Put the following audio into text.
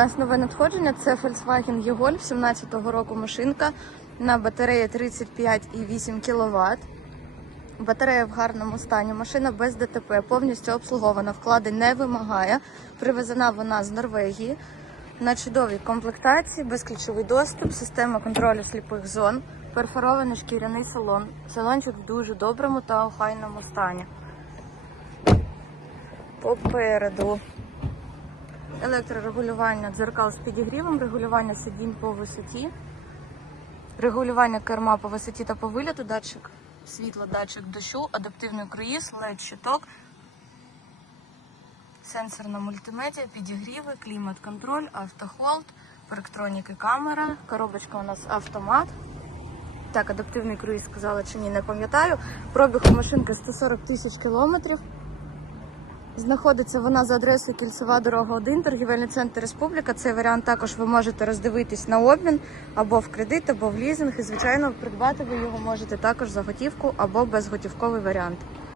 нас нове надходження це Volkswagen E-Golf 17-го року машинка на батареї 35,8 кВт. Батарея в гарному стані, машина без ДТП, повністю обслугована, вкладень не вимагає. Привезена вона з Норвегії на чудовій комплектації, безключовий доступ, система контролю сліпих зон, перфорований шкіряний салон. Салончик в дуже доброму та охайному стані. Попереду електрорегулювання дзеркал з підігрівом, регулювання сидінь по висоті, регулювання керма по висоті та по виліту, датчик світла, датчик дощу, адаптивний круїз, led щиток, сенсорна мультимедіа, підігріви, клімат-контроль, автохолд, парктроніки камера, коробочка у нас автомат. Так, адаптивний круїз сказала чи ні, не пам'ятаю. Пробіг у машинки 140 тисяч кілометрів. Знаходиться вона за адресою Кільцева дорога 1, торгівельний центр Республіка. Цей варіант також ви можете роздивитись на обмін або в кредит, або в лізинг. І звичайно, придбати ви його можете також за готівку або безготівковий варіант.